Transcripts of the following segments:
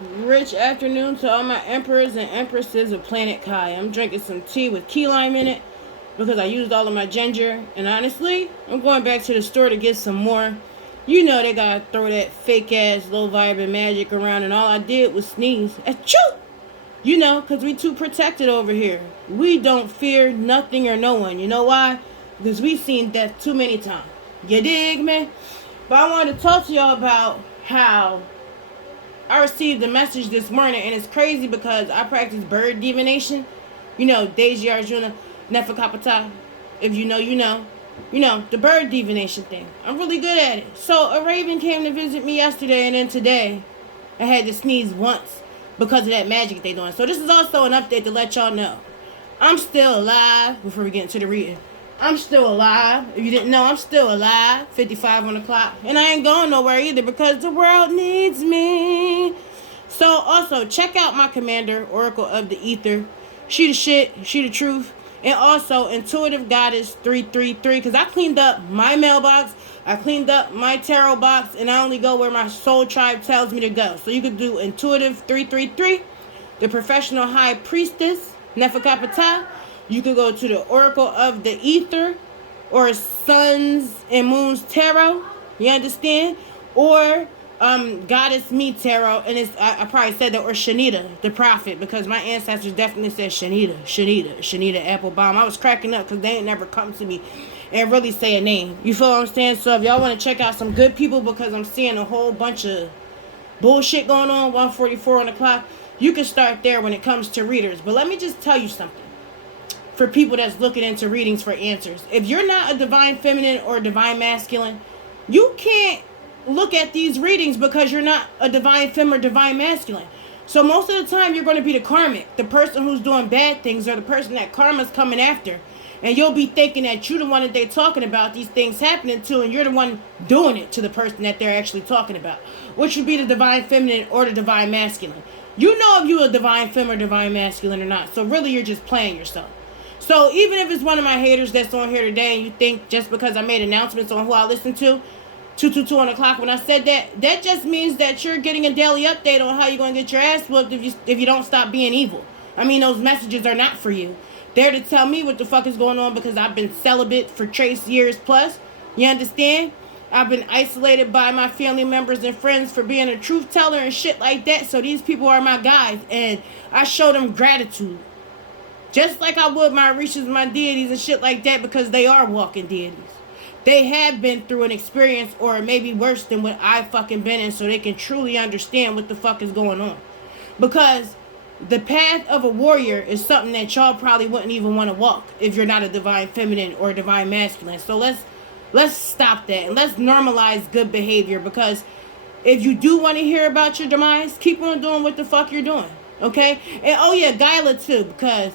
Rich afternoon to all my emperors and empresses of planet Kai. I'm drinking some tea with key lime in it because I used all of my ginger. And honestly, I'm going back to the store to get some more. You know they gotta throw that fake ass low vibing magic around, and all I did was sneeze. Achoo! You know, because we too protected over here. We don't fear nothing or no one. You know why? Because we've seen death too many times. You dig, man? But I wanted to talk to y'all about how I received a message this morning, and it's crazy because I practice bird divination. You know, Deji Arjuna, Nefakapata. If you know, you know. You know, the bird divination thing. I'm really good at it. So a raven came to visit me yesterday, and then today I had to sneeze once because of that magic they doing. So this is also an update to let y'all know I'm still alive. Before we get into the reading, I'm still alive. If you didn't know, I'm still alive. 55 on the clock. And I ain't going nowhere either because the world needs me. So also, check out my commander, Oracle of the Ether. She the shit. She the truth. And also, Intuitive Goddess 333. Because I cleaned up my mailbox. I cleaned up my tarot box. And I only go where my soul tribe tells me to go. So you could do Intuitive 333. The Professional High Priestess, Nefakapata. You could go to the Oracle of the Ether or Suns and Moons Tarot. You understand? Or Goddess Me Tarot. And it's I probably said that. Or Shanita, the Prophet. Because my ancestors definitely said Shanita Applebaum. I was cracking up because they ain't never come to me and really say a name. You feel what I'm saying? So if y'all want to check out some good people, because I'm seeing a whole bunch of bullshit going on, 1:44 on the clock, you can start there when it comes to readers. But let me just tell you something. For people that's looking into readings for answers, if you're not a divine feminine or divine masculine, you can't look at these readings because you're not a divine femme or divine masculine. So most of the time you're going to be the karmic, the person who's doing bad things, or the person that karma's coming after. And you'll be thinking that you're the one that they're talking about these things happening to, and you're the one doing it to the person that they're actually talking about, which would be the divine feminine or the divine masculine. You know if you're a divine femme or divine masculine or not. So really you're just playing yourself. So even if it's one of my haters that's on here today, and you think just because I made announcements on who I listen to, 222 on the clock, when I said that, that just means that you're getting a daily update on how you're going to get your ass whooped if you don't stop being evil. I mean, those messages are not for you. They're to tell me what the fuck is going on because I've been celibate for trace years plus. You understand? I've been isolated by my family members and friends for being a truth teller and shit like that. So these people are my guys, and I show them gratitude. Just like I would my Orishas, my deities and shit like that, because they are walking deities. They have been through an experience, or maybe worse than what I've fucking been in, so they can truly understand what the fuck is going on. Because the path of a warrior is something that y'all probably wouldn't even want to walk if you're not a divine feminine or a divine masculine. So let's stop that and let's normalize good behavior, because if you do want to hear about your demise, keep on doing what the fuck you're doing. Okay? And oh yeah, Gyla too, because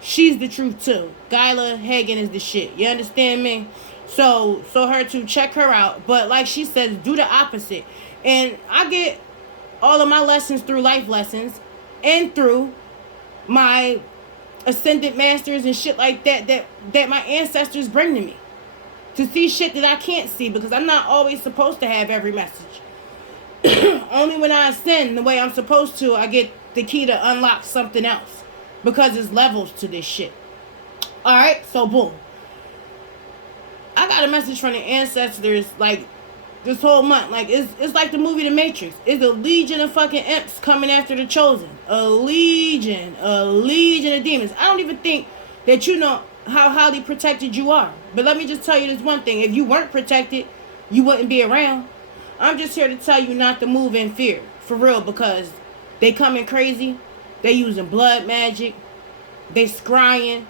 she's the truth too. Gyla Hagen is the shit. You understand me? So her to check her out. But like she says, do the opposite. And I get all of my lessons through life lessons and through my ascendant masters and shit like that my ancestors bring to me. To see shit that I can't see, because I'm not always supposed to have every message. Only when I ascend the way I'm supposed to, I get the key to unlock something else. Because there's levels to this shit. Alright, so boom. I got a message from the ancestors like this whole month. Like it's like the movie The Matrix. It's a legion of fucking imps coming after the chosen. A legion of demons. I don't even think that you know how highly protected you are. But let me just tell you this one thing. If you weren't protected, you wouldn't be around. I'm just here to tell you not to move in fear. For real, because they coming crazy. They using blood magic. They scrying.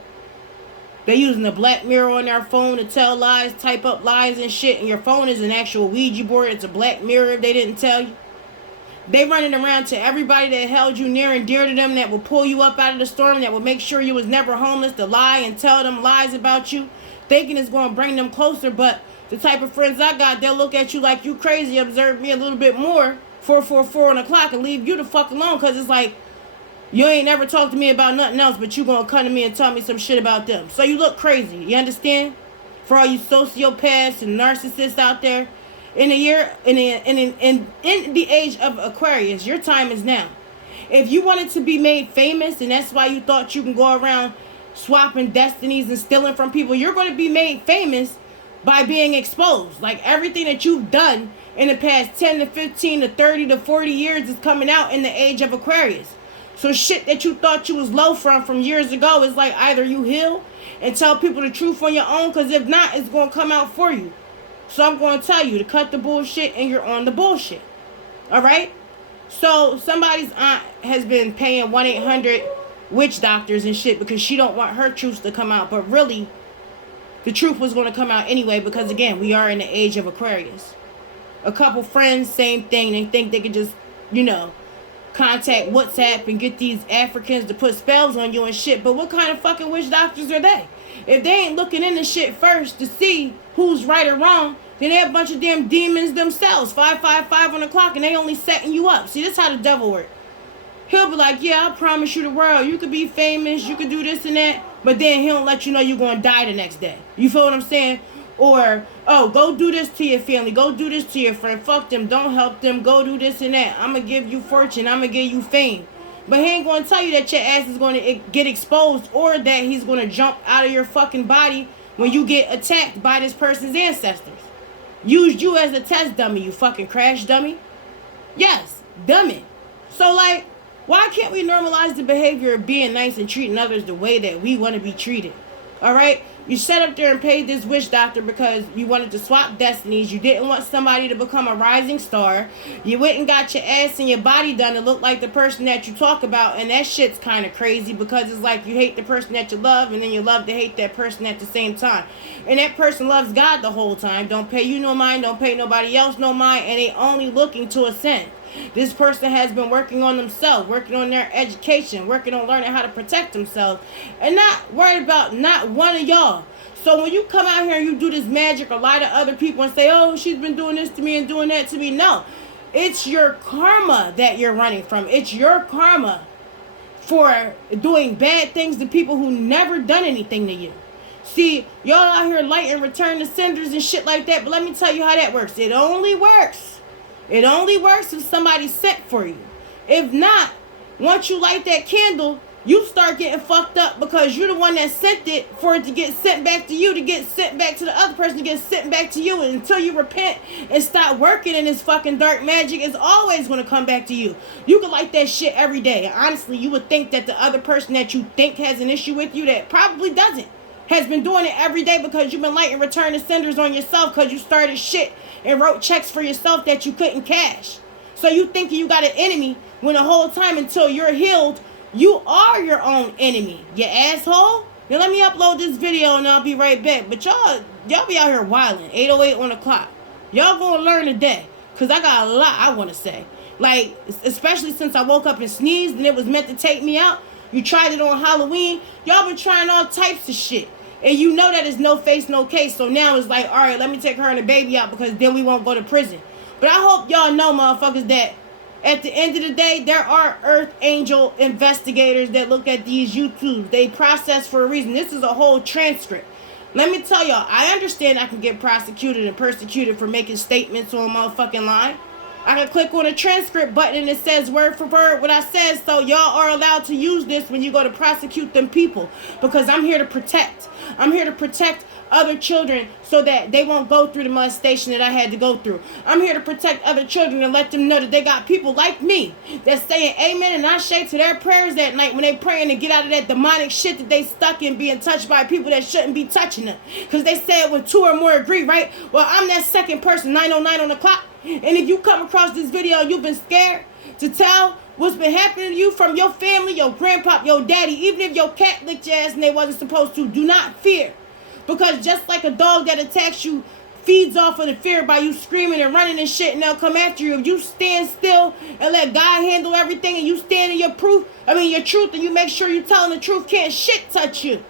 They using the black mirror on their phone to tell lies, type up lies and shit. And your phone is an actual Ouija board. It's a black mirror if they didn't tell you. They running around to everybody that held you near and dear to them, that will pull you up out of the storm, that will make sure you was never homeless, to lie and tell them lies about you, thinking it's going to bring them closer. But the type of friends I got, they'll look at you like you crazy, observe me a little bit more, 4:44 on the clock, and leave you the fuck alone, because it's like, you ain't never talked to me about nothing else, but you gonna come to me and tell me some shit about them. So you look crazy. You understand? For all you sociopaths and narcissists out there. In the year, in the age of Aquarius, your time is now. If you wanted to be made famous, and that's why you thought you can go around swapping destinies and stealing from people, you're going to be made famous by being exposed. Like everything that you've done in the past 10 to 15 to 30 to 40 years is coming out in the age of Aquarius. So shit that you thought you was low from years ago is like either you heal and tell people the truth on your own, because if not, it's going to come out for you. So I'm going to tell you to cut the bullshit, and you're on the bullshit. All right? So somebody's aunt has been paying 1-800 witch doctors and shit because she don't want her truths to come out. But really, the truth was going to come out anyway, because again, we are in the age of Aquarius. A couple friends, same thing. They think they can just, contact WhatsApp and get these Africans to put spells on you and shit. But what kind of fucking witch doctors are they? If they ain't looking into shit first to see who's right or wrong, then they're a bunch of damn demons themselves. 555 on the clock, and they only setting you up. See, this is how the devil works. He'll be like, yeah, I promise you the world. You could be famous. You could do this and that. But then he'll let you know you're going to die the next day. You feel what I'm saying? Or, oh, go do this to your family. Go do this to your friend. Fuck them. Don't help them. Go do this and that. I'm going to give you fortune. I'm going to give you fame. But he ain't going to tell you that your ass is going to get exposed, or that he's going to jump out of your fucking body when you get attacked by this person's ancestors. Used you as a test dummy, you fucking crash dummy. Yes, dummy. So, like, why can't we normalize the behavior of being nice and treating others the way that we want to be treated? All right? You sat up there and paid this witch doctor because you wanted to swap destinies. You didn't want somebody to become a rising star. You went and got your ass and your body done to look like the person that you talk about. And that shit's kind of crazy, because it's like you hate the person that you love, and then you love to hate that person at the same time. And that person loves God the whole time. Don't pay you no mind. Don't pay nobody else no mind. And they only looking to ascend. This person has been working on themselves, working on their education, working on learning how to protect themselves, and not worried about not one of y'all. So when you come out here and you do this magic or lie to other people and say, oh, she's been doing this to me and doing that to me. No, it's your karma that you're running from. It's your karma for doing bad things to people who never done anything to you. See, y'all out here lighting return to senders and shit like that, but let me tell you how that works. It only works if somebody's sent for you. If not, once you light that candle, you start getting fucked up, because you're the one that sent it for it to get sent back to you, to get sent back to the other person, to get sent back to you. And until you repent and stop working in this fucking dark magic, it's always going to come back to you. You can light that shit every day. And honestly, you would think that the other person that you think has an issue with you, that probably doesn't, has been doing it every day, because you've been lighting return to senders on yourself, because you started shit and wrote checks for yourself that you couldn't cash. So you thinking you got an enemy, when the whole time until you're healed, you are your own enemy, you asshole. Now let me upload this video and I'll be right back. But y'all be out here wilding, 8:08 on the clock. Y'all gonna learn today, because I got a lot I want to say. Like, especially since I woke up and sneezed and it was meant to take me out. You tried it on Halloween. Y'all been trying all types of shit. And you know that it's no face, no case. So now it's like, all right, let me take her and the baby out, because then we won't go to prison. But I hope y'all know, motherfuckers, that at the end of the day, there are Earth Angel investigators that look at these YouTubes. They process for a reason. This is a whole transcript. Let me tell y'all, I understand I can get prosecuted and persecuted for making statements on motherfucking line. I can click on a transcript button and it says word for word what I said. So y'all are allowed to use this when you go to prosecute them people, because I'm here to protect. I'm here to protect other children so that they won't go through the molestation that I had to go through. I'm here to protect other children and let them know that they got people like me that's saying amen and ashe to their prayers that night when they praying to get out of that demonic shit that they stuck in, being touched by people that shouldn't be touching them. Because they said when two or more agree, right? Well, I'm that second person, 9:09 on the clock. And if you come across this video and you've been scared to tell what's been happening to you from your family, your grandpa, your daddy, even if your cat licked your ass and they wasn't supposed to, do not fear. Because just like a dog that attacks you feeds off of the fear by you screaming and running and shit, and they'll come after you. If you stand still and let God handle everything, and you stand in your truth, and you make sure you're telling the truth, can't shit touch you.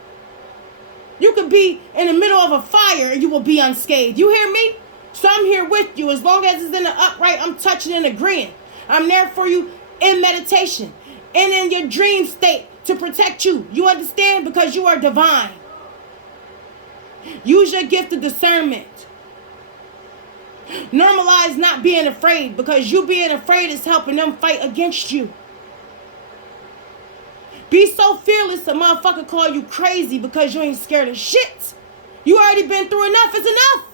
You could be in the middle of a fire and you will be unscathed. You hear me? So I'm here with you. As long as it's in the upright, I'm touching and agreeing. I'm there for you in meditation and in your dream state to protect you. You understand? Because you are divine. Use your gift of discernment. Normalize not being afraid, because you being afraid is helping them fight against you. Be so fearless a motherfucker call you crazy because you ain't scared of shit. You already been through enough. It's enough.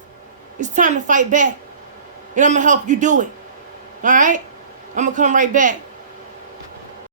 It's time to fight back. And I'm going to help you do it. All right? I'm going to come right back.